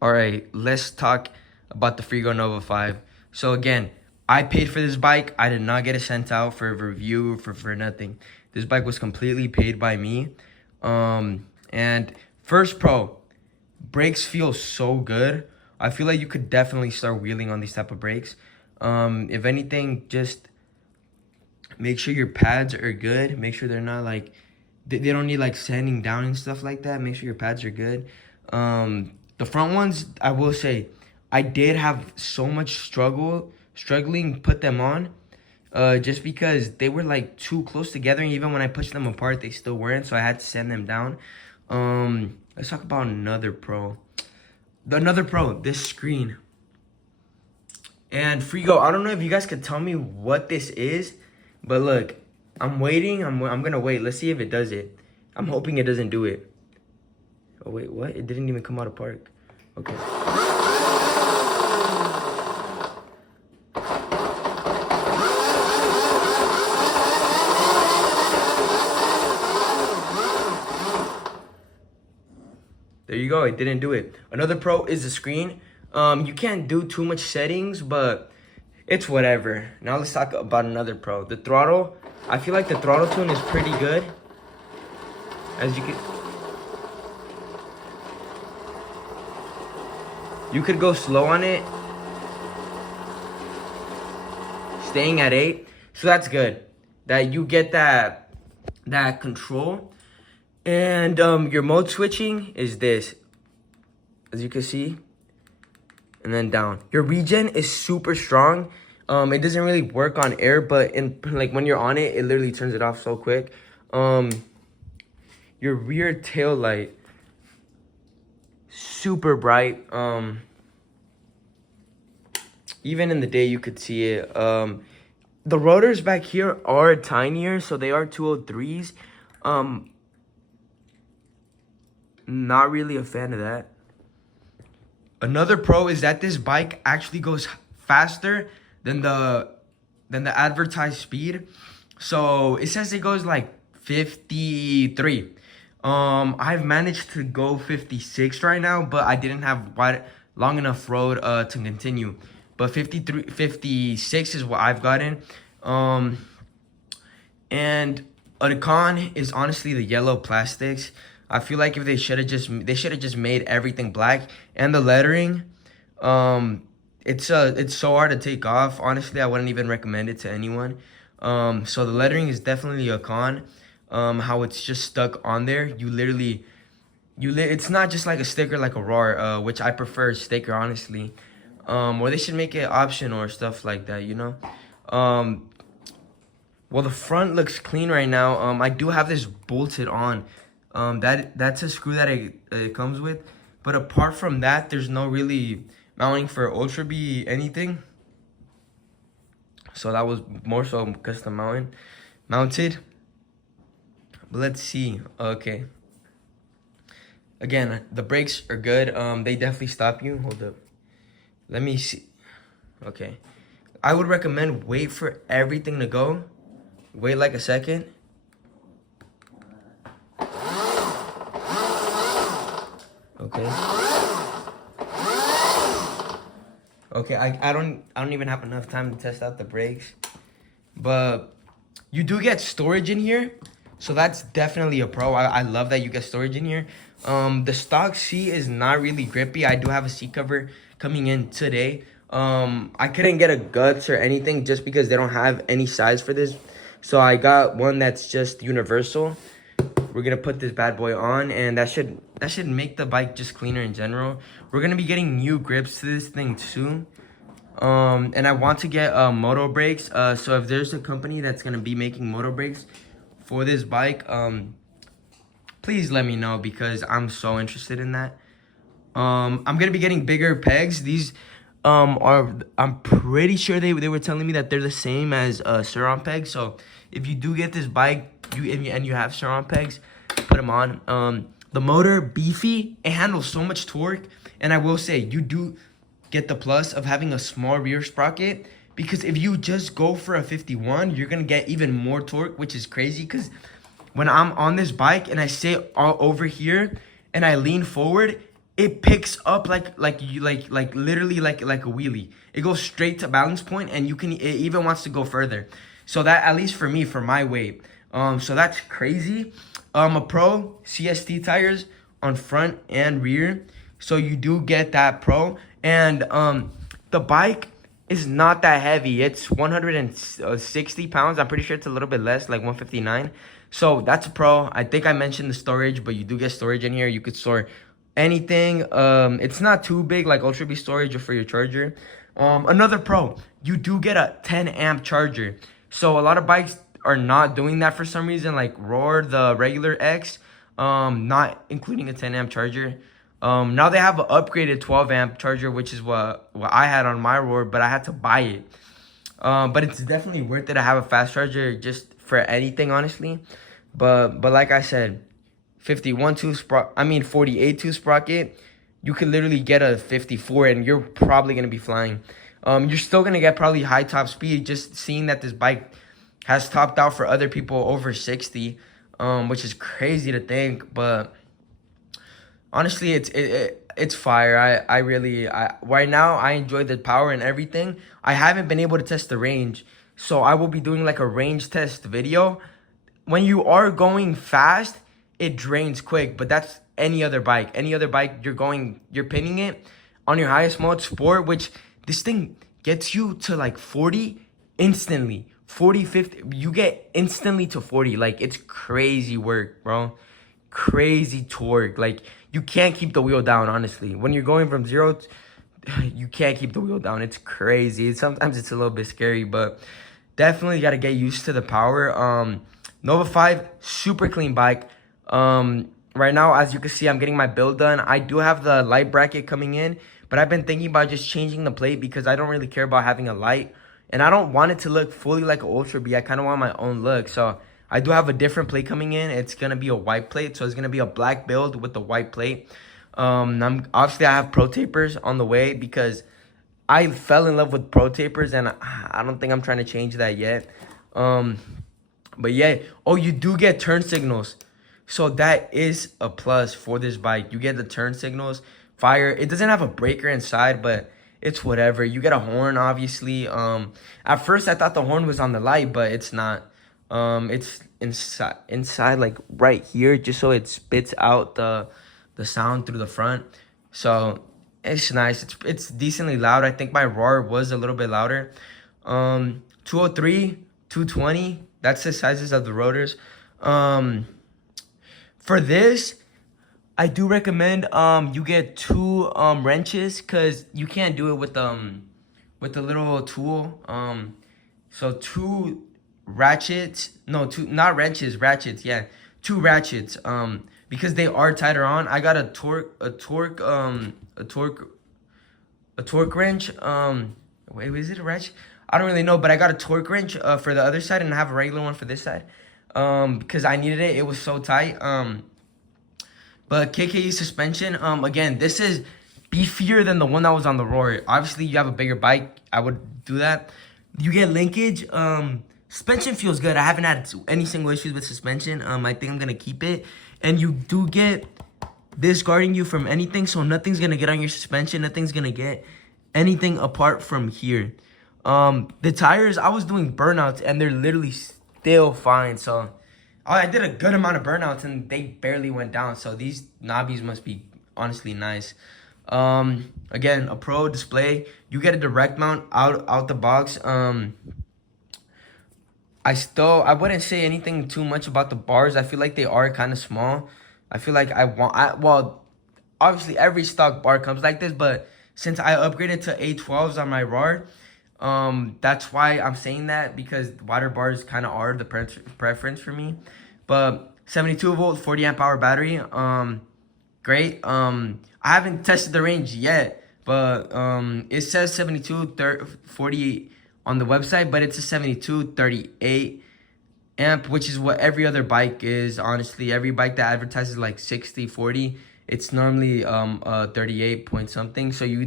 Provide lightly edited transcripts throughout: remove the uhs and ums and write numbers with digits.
All right, let's talk about the Freego Nova 5. So again, I paid for this bike. I did not get it sent out for a review for nothing. This bike was completely paid by me. And first pro, brakes feel so good. I feel like you could definitely start wheeling on these type of brakes. If anything, just make sure your pads are good. Make sure they're not like, they don't need like sanding down and stuff like that. Make sure your pads are good. The front ones, I will say, I did have so much struggling put them on. Just because they were like too close together, and even when I pushed them apart, they still weren't, so I had to sand them down. Let's talk about another pro. This screen. And Freego, I don't know if you guys could tell me what this is, but look, I'm waiting. I'm gonna wait. Let's see if it does it. I'm hoping it doesn't do it. Oh wait, what? It didn't even come out of park. Okay. There you go. It didn't do it. Another pro is the screen. You can't do too much settings, but it's whatever. Now let's talk about another pro. The throttle. I feel like the throttle tune is pretty good. As you could go slow on it, staying at 8. So that's good. That you get that control. And your mode switching is this, as you can see, and then down. Your regen is super strong. It doesn't really work on air, but like when you're on it, it literally turns it off so quick. Your rear tail light, super bright. Even in the day, you could see it. The rotors back here are tinier, so they are 203s. Not really a fan of that. Another pro is that this bike actually goes faster than the advertised speed. So it says it goes like 53. I've managed to go 56 right now, but I didn't have long enough road to continue. But 56 is what I've gotten. And a con is honestly the yellow plastics. I feel like if they should have just made everything black, and the lettering, it's so hard to take off. Honestly, I wouldn't even recommend it to anyone. So the lettering is definitely a con. How it's just stuck on there. It's not just like a sticker like a Rawrr, which I prefer a sticker, honestly. Or they should make it optional or stuff like that, you know. Well, the front looks clean right now. I do have this bolted on. That's a screw that it comes with, but apart from that, there's no really mounting for Ultra B anything. So that was more so custom mounted. But let's see. Okay. Again, the brakes are good. They definitely stop you. Hold up. Let me see. Okay. I would recommend wait for everything to go. Wait like a second. Okay. Okay, I don't even have enough time to test out the brakes. But you do get storage in here. So that's definitely a pro. I love that you get storage in here. The stock seat is not really grippy. I do have a seat cover coming in today. I couldn't get a guts or anything just because they don't have any size for this. So I got one that's just universal. We're gonna put this bad boy on, and that should make the bike just cleaner in general. We're gonna be getting new grips to this thing soon. And I want to get moto brakes. So if there's a company that's gonna be making moto brakes for this bike, please let me know, because I'm so interested in that. I'm gonna be getting bigger pegs. These I'm pretty sure they were telling me that they're the same as Sur Ron pegs. So if you do get this bike, and you have Sur Ron pegs, put them on. The motor, beefy, it handles so much torque. And I will say, you do get the plus of having a small rear sprocket, because if you just go for a 51, you're gonna get even more torque, which is crazy. Because when I'm on this bike and I sit all over here and I lean forward, it picks up like literally like a wheelie. It goes straight to balance point, and it even wants to go further. So that, at least for me, for my weight, so that's crazy. A Pro CST tires on front and rear, so you do get that Pro. And the bike is not that heavy. It's 160 pounds. I'm pretty sure it's a little bit less, like 159. So that's a Pro. I think I mentioned the storage, but you do get storage in here. You could store anything. It's not too big like Ultra B storage or for your charger. Another Pro, you do get a 10 amp charger. So a lot of bikes are not doing that for some reason, like Rawrr, the regular X, not including a 10 amp charger. Now they have an upgraded 12 amp charger, which is what I had on my Rawrr, but I had to buy it. But it's definitely worth it to have a fast charger just for anything, honestly. But like I said, 48 sprocket, you could literally get a 54 and you're probably gonna be flying. You're still gonna get probably high top speed, just seeing that this bike has topped out for other people over 60, which is crazy to think. But honestly, it's fire. I really right now I enjoy the power and everything. I haven't been able to test the range, so I will be doing like a range test video. When you are going fast, it drains quick, but that's any other bike. Any other bike, you're pinning it on your highest mode, sport, which this thing gets you to like 40 instantly. 40, 50, you get instantly to 40. Like, it's crazy work, bro. Crazy torque. Like, you can't keep the wheel down, honestly. When you're going from 0 you can't keep the wheel down. It's crazy. Sometimes it's a little bit scary, but definitely got to get used to the power. Nova 5, super clean bike. Right now, as you can see, I'm getting my build done. I do have the light bracket coming in, but I've been thinking about just changing the plate because I don't really care about having a light. And I don't want it to look fully like an Ultra B. I kind of want my own look. So I do have a different plate coming in. It's going to be a white plate. So it's going to be a black build with the white plate. Obviously, I have Pro Tapers on the way because I fell in love with Pro Tapers. And I don't think I'm trying to change that yet. But yeah. Oh, you do get turn signals. So that is a plus for this bike. You get the turn signals. Fire. It doesn't have a breaker inside, but it's whatever. You get a horn, obviously. At first I thought the horn was on the light, but it's not. It's inside like right here, just so it spits out the sound through the front. So it's nice. It's decently loud. I think my Rawrr was a little bit louder. 203, 220. That's the sizes of the rotors. For this, I do recommend you get 2 wrenches, because you can't do it with the little tool. So 2 ratchets, no, 2, not wrenches, ratchets, yeah, 2 ratchets, because they are tighter on. I got a torque wrench. Wait, is it a ratchet? I don't really know, but I got a torque wrench for the other side, and I have a regular one for this side, because I needed it. It was so tight. But KKE suspension, again, this is beefier than the one that was on the Rawrr. Obviously, you have a bigger bike. I would do that. You get linkage. Suspension feels good. I haven't had any single issues with suspension. I think I'm going to keep it. And you do get this guarding you from anything, so nothing's going to get on your suspension. Nothing's going to get anything apart from here. The tires, I was doing burnouts, and they're literally still fine, so I did a good amount of burnouts and they barely went down. So these knobbies must be honestly nice. Again, a Pro display. You get a direct mount out the box. I wouldn't say anything too much about the bars. I feel like they are kind of small. I feel like well, obviously every stock bar comes like this, but since I upgraded to A12s on my Rawrr, that's why I'm saying that, because wider bars kind of are the preference for me. But 72 volt 40 amp hour battery, great. I haven't tested the range yet, but it says 72 40 on the website, but it's a 72 38 amp, which is what every other bike is. Honestly, every bike that advertises like 60 40, it's normally 38 point something. So you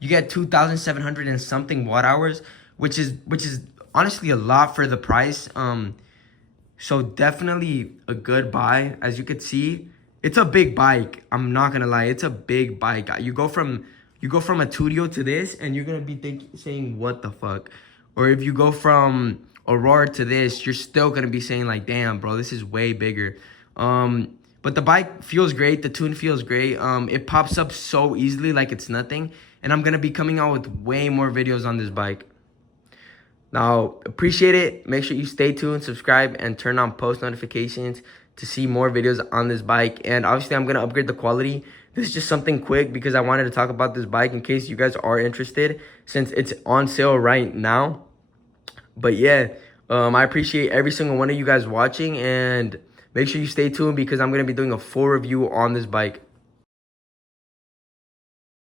get 2,700 and something watt hours, which is honestly a lot for the price. So definitely a good buy. As you could see, It's a big bike. I'm not gonna lie, it's a big bike. You go from a Tudio to this, and you're gonna be saying, what the fuck? Or if you go from a Rawrr to this, you're still gonna be saying like, damn, bro, this is way bigger. But the bike feels great. The tune feels great. It pops up so easily, like it's nothing. And I'm gonna be coming out with way more videos on this bike. Now, appreciate it. Make sure you stay tuned, subscribe, and turn on post notifications to see more videos on this bike. And obviously, I'm going to upgrade the quality. This is just something quick because I wanted to talk about this bike in case you guys are interested, since it's on sale right now. But yeah, I appreciate every single one of you guys watching, and make sure you stay tuned because I'm going to be doing a full review on this bike.